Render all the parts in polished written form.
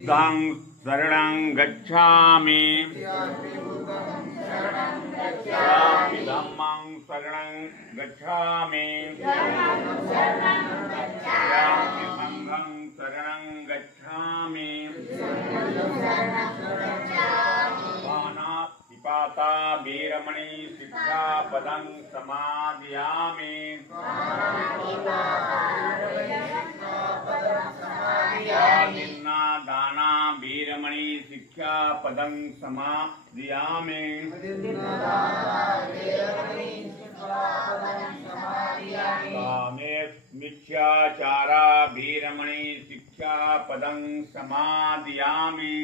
बुद्धं शरणं गच्छामि धम्मं शरणं गच्छामि संघं शरणं गच्छामि पाता वीरमणि शिक्षापदं समादयामि दाना वीरमणि शिक्षापदं समादयामि मिथ्याचारा वीरमणि शिक्षापदं समादयामि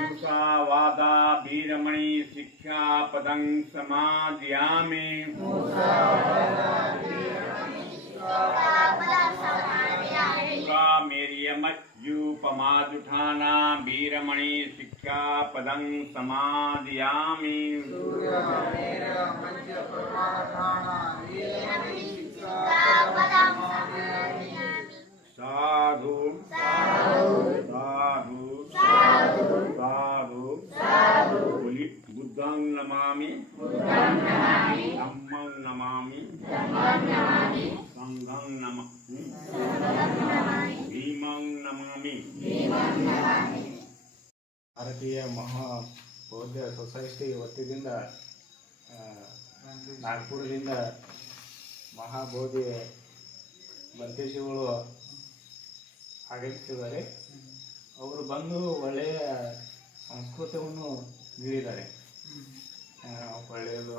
मूसावादा वीरमणि शिक्षापदं समादयामि मेरियमज्जूपमादुठाना वीरमणि शिक्षापदं समादयामि साधु साधु साधु बुद्धं नमामि धम्मं नमामि संघं नमामि भीमं नमामि। ಭಾರತೀಯ ಮಹಾ ಬೌದ್ಧ ಸೊಸೈಟಿ ವತಿಯಿಂದ ನಾಗ್ಪುರದಿಂದ ಮಹಾಬೋಧಿ ಬಂತೇಶಿಗಳು ಆಗಮಿಸಿದ್ದಾರೆ. ಅವರು ಬಂದು ಒಳ್ಳೆಯ ಸಂಸ್ಕೃತವನ್ನು ನೀಡಿದ್ದಾರೆ. ಒಳ್ಳೆಯದು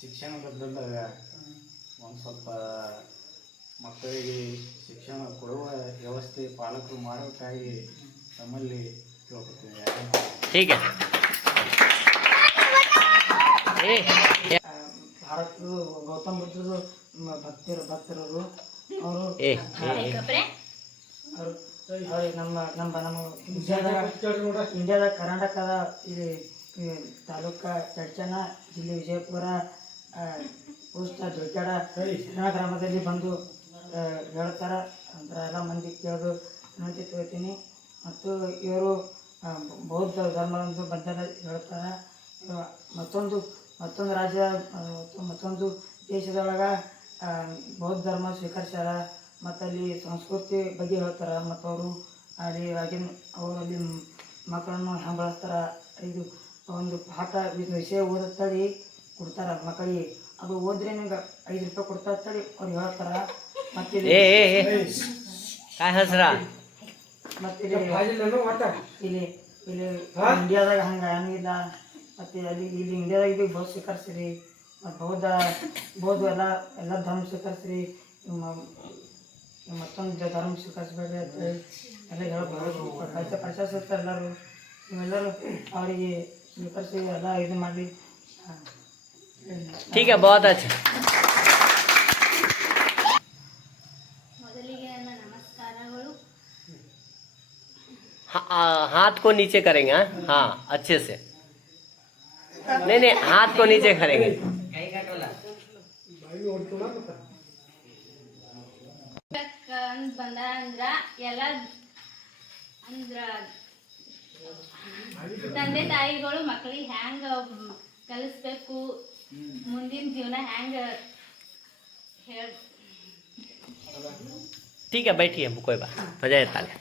ಶಿಕ್ಷಣದ ಒಂದು ಸ್ವಲ್ಪ ಮಕ್ಕಳಿಗೆ ಶಿಕ್ಷಣ ಕೊಡುವ ವ್ಯವಸ್ಥೆ ಪಾಲಕರು ಮಾಡೋಕ್ಕಾಗಿ ನಮ್ಮಲ್ಲಿ ಕೇಳ್ಕೊತೀವಿ. ठीक है ಭಾರತದ ಗೌತಮ ಬುದ್ಧರು ಭಕ್ತರವರು ಅವರು ನಮ್ಮ ಇಂಡಿಯಾದ ಕರ್ನಾಟಕದ ಇಲ್ಲಿ ತಾಲೂಕಾ ಚಡ್ಚನ ಜಿಲ್ಲೆ ವಿಜಯಪುರ ಪೋಸ್ಟ್ ಜೋಕ್ಯಾಡ ಗ್ರಾಮದಲ್ಲಿ ಬಂದು ಹೇಳ್ತಾರೆ ಅಂತ ಎಲ್ಲ ಮಂದಿ ಕೇಳೋದು ವಿನಂತಿ ತಗೋತೀನಿ. ಮತ್ತು ಇವರು ಬೌದ್ಧ ಧರ್ಮದಂದು ಬಂಧನ ಹೇಳ್ತಾರೆ. ಮತ್ತೊಂದು ರಾಜ್ಯ ಮತ್ತೊಂದು ದೇಶದೊಳಗೆ ಬೌದ್ಧ ಧರ್ಮ ಸ್ವೀಕರಿಸ್ಯಾರ. ಮತ್ತು ಅಲ್ಲಿ ಸಂಸ್ಕೃತಿ ಬಗ್ಗೆ ಹೇಳ್ತಾರೆ. ಮತ್ತು ಅವರು ಅಲ್ಲಿ ಮಕ್ಕಳನ್ನು ಹೆಂಗೆ ಬಳಸ್ತಾರೆ, ಇದು ಒಂದು ಪಾಠ ವಿಷಯ ಓದತ್ತಳಿ ಕೊಡ್ತಾರೆ ಮಕ್ಕಳಿಗೆ. ಅದು ಓದ್ರೆ ನಿಮ್ಗೆ 5 ರೂಪಾಯಿ ಕೊಡ್ತಾ ಅಂತೇಳಿ ಅವ್ರು ಹೇಳ್ತಾರೆ. ಮತ್ತೆ ಇಲ್ಲಿ ಇಂಡಿಯಾದಾಗ ಹಂಗೆ ಏನಿಲ್ಲ. ಮತ್ತು ಇಲ್ಲಿ ಇಂಡಿಯಾದಾಗ ಭೀ ಬೌದ್ಧ ಸ್ವೀಕರಿಸ್ರಿ. ಮತ್ತು ಬೌದ್ಧ ಎಲ್ಲ ಧರ್ಮ ಸ್ವೀಕರಿಸ್ರಿ, ಮತ್ತೊಂದು ಧರ್ಮ ಸ್ವೀಕರಿಸ್ಬೇಡ್ರಿ ಅಂತೇಳಿ ಎಲ್ಲ ಹೇಳ್ಬೋದು. ಪ್ರಶಾಸಕ ನೀವೆಲ್ಲರೂ ಅವರಿಗೆ ಸ್ವೀಕರಿಸಿ ಎಲ್ಲ ಇದು ಮಾಡಿ. ठीक है, बहुत अच्छा। हाथ को नीचे करेंगे। हाँ, अच्छे से। नहीं, हाथ को नीचे करेंगे। ಬಂದ ಅಂದ್ರ ಎಲ್ಲ ಅಂದ್ರ ತಂದೆ ತಾಯಿಗಳು ಮಕ್ಕಳಿಗೆ ಹ್ಯಾಂಗ ಕಲಿಸ್ಬೇಕು, ಮುಂದಿನ ಜೀವನ ಹ್ಯಾಂಗ ठीक है, बैठिए, कोई बात, बजाय ताली।